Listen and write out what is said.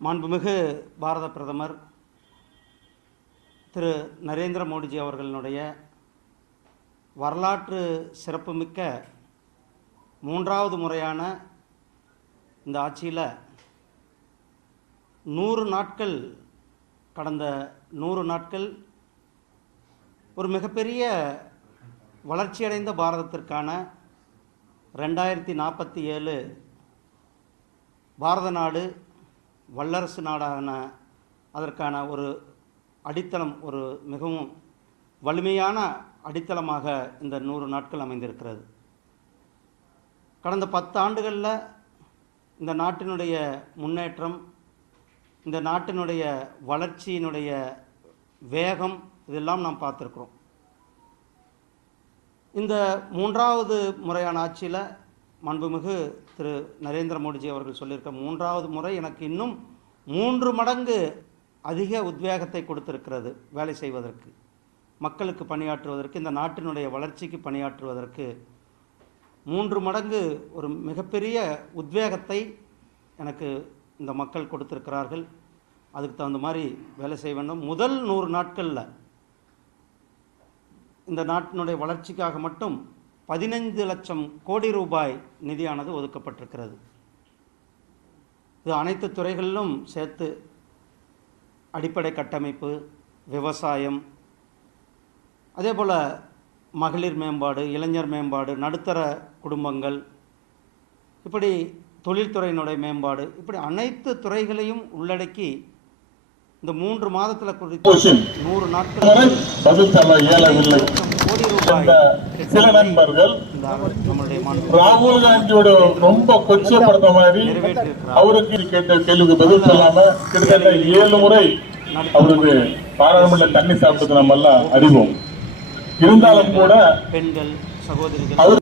மாண்புமிகு பாரத பிரதமர் திரு நரேந்திர மோடிஜி அவர்களினுடைய வரலாற்று சிறப்புமிக்க மூன்றாவது முறையான இந்த ஆட்சியில் நூறு நாட்கள் கடந்த நூறு நாட்கள் ஒரு மிகப்பெரிய வளர்ச்சியடைந்த பாரதத்திற்கான ரெண்டாயிரத்தி நாற்பத்தி ஏழு பாரத நாடு வல்லரசு நாடான அதற்கான ஒரு அடித்தளம் ஒரு மிகவும் வலிமையான அடித்தளமாக இந்த நூறு நாட்கள் அமைந்திருக்கிறது. கடந்த பத்து ஆண்டுகளில் இந்த நாட்டினுடைய முன்னேற்றம் இந்த நாட்டினுடைய வளர்ச்சியினுடைய வேகம் இதெல்லாம் நாம் பார்த்துருக்குறோம். இந்த மூன்றாவது முறையான ஆட்சியில் மாண்புமிகு திரு நரேந்திர மோடிஜி அவர்கள் சொல்லியிருக்க மூன்றாவது முறை எனக்கு இன்னும் மூன்று மடங்கு அதிக உத்வேகத்தை கொடுத்திருக்கிறது வேலை செய்வதற்கு மக்களுக்கு பணியாற்றுவதற்கு இந்த நாட்டினுடைய வளர்ச்சிக்கு பணியாற்றுவதற்கு. மூன்று மடங்கு ஒரு மிகப்பெரிய உத்வேகத்தை எனக்கு இந்த மக்கள் கொடுத்திருக்கிறார்கள். அதுக்கு தகுந்த மாதிரி வேலை செய்ய வேண்டும். முதல் நூறு நாட்களில் இந்த நாட்டினுடைய வளர்ச்சிக்காக மட்டும் பதினைந்து லட்சம் கோடி ரூபாய் நிதியானது ஒதுக்கப்பட்டிருக்கிறது இது அனைத்து துறைகளிலும் சேர்த்து அடிப்படை கட்டமைப்பு விவசாயம் அதே போல் மகளிர் மேம்பாடு இளைஞர் மேம்பாடு நடுத்தர குடும்பங்கள் இப்படி தொழில்துறையினுடைய மேம்பாடு இப்படி அனைத்து துறைகளையும் உள்ளடக்கி இந்த மூன்று மாதத்தில் குறித்த நூறு நாட்கள் பதில் சொல்ல இயலவில்லை இந்த சில நண்பர்கள் ராகுல் காந்தியோட ரொம்ப கொச்சப்படுத்த மாதிரி அவருக்கு கேட்ட கேள்விக்கு பதில் சொல்லாம கிட்டத்தட்ட ஏழு முறை அவருக்கு பாராளுமன்ற தண்ணி சாப்பிட்டது நம்ம எல்லாம் அறிவோம். இருந்தாலும் கூட பெண்கள் சகோதரிகள் அவர்